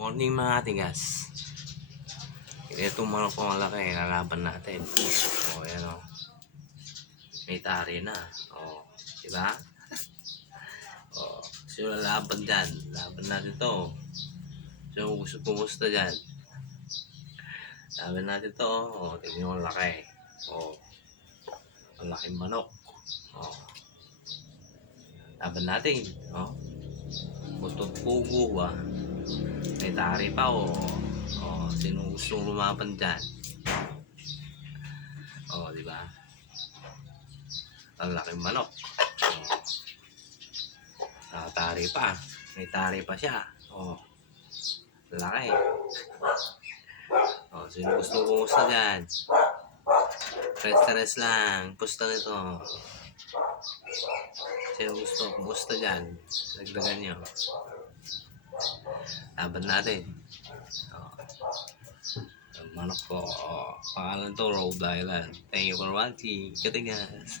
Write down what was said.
Morning mga tigas. Itong manok ko malaki, lalaban natin. O, yan o. May tari na. O, diba? O, sino lalaban dyan? Laban natin to. Sino gusto pumusta dyan? Laban natin to. O, tignan mo laki. O, ang laking manok. O, laban natin. O, butong pugo ba? May tari pa o. O, sino gusto lumaban dyan? O, diba? Ang laking manok. O, nakatari pa. May tari pa siya. O, laki. O, sino gusto kumusta dyan? Stress lang. Pusta nito. Sino gusto kumusta dyan? Dagdagan nyo. Laban natin. O, ang manok ko. O, pangalan to, Rhode Island. Thank you for watching. Katigas.